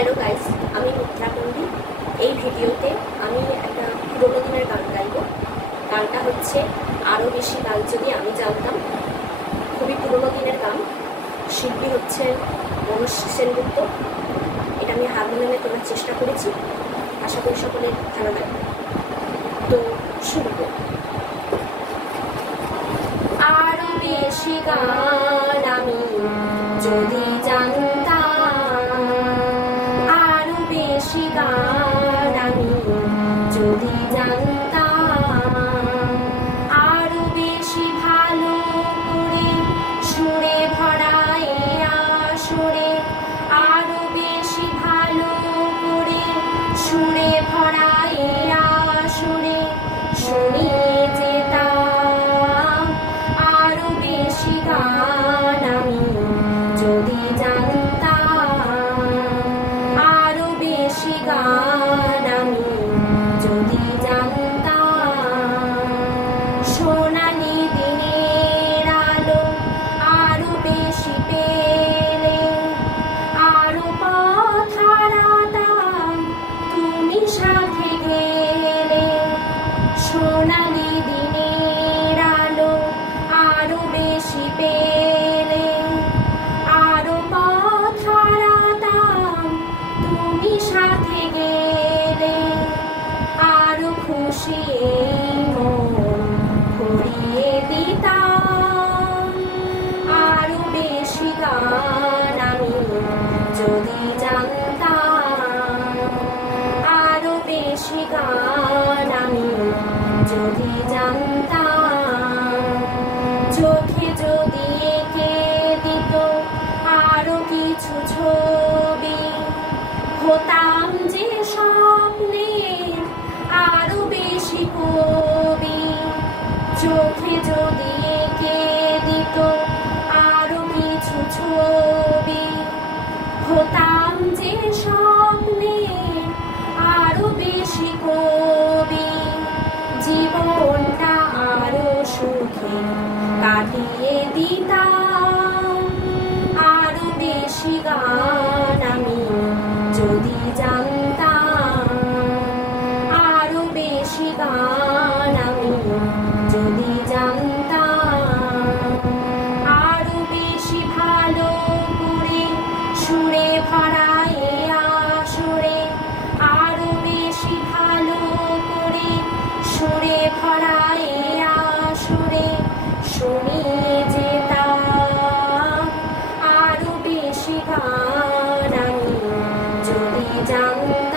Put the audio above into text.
Hello guys, আমি মিত্রা পণ্ডিত। এই ভিডিওতে আমি একটা পুরোনো দিনের গান গাইব। গানটা হচ্ছে আরও বেশি কাল যদি আমি জানতাম। খুবই পুরোনো দিনের গান। শিল্পী হচ্ছেন মনোজ সেনগুপ্ত। এটা আমি হারমোনিয়ামে তোলার চেষ্টা করেছি। আশা করি সকলের ভালো লাগবে। তো শুরু করি। আরও বেশি গান আমি যদি জানতাম, আরও বেশি গান আমি যদি জানতাম, আরও বেশি ভালো করে সুরে ভরা এ আসরে, আরও বেশি ভালো করে সুরে ভরা এ আসরে শুনিয়ে যেতাম। আরও বেশি গান আমি যদি জানতাম, আরও বেশি গান আমি যদি জানতাম। সোনালি দিনের আলো আরও বেশি পেলে, আরও পথ হারাতাম তুমি সাথে গেলে। সোনালি দিনের আলো আরও বেশি পেলে, আরও পথ হারাতাম তুমি সাথে গেলে। আরও খুশি এই মন ভরিয়ে দিতাম। আরও বেশি গান আমি যদি জানতাম, আরও বেশি গান আমি যদি জানতাম। চোখে যদি এঁকে দিত আরও কিছু ছবি, হতাম যে স্বপ্নের আরও বেশি কবি। চোখে যদি এঁকে দিত আরও কিছু ছবি, হতাম যে স্বপ্নের আরও বেশি কবি। জীবনটা আরও সুখে কাটিয়ে দিতাম। আরও বেশি গান আমি যদি জানতাম, আরও বেশি গান আমি যদি জানতাম। আরও বেশি ভালো করে সুরে ভরা এ আসরে, আরও বেশি ভালো করে সুরে ভরা এ আসরে শুনিয়ে যেতাম। আরও বেশি গান আমি যদি জানতাম।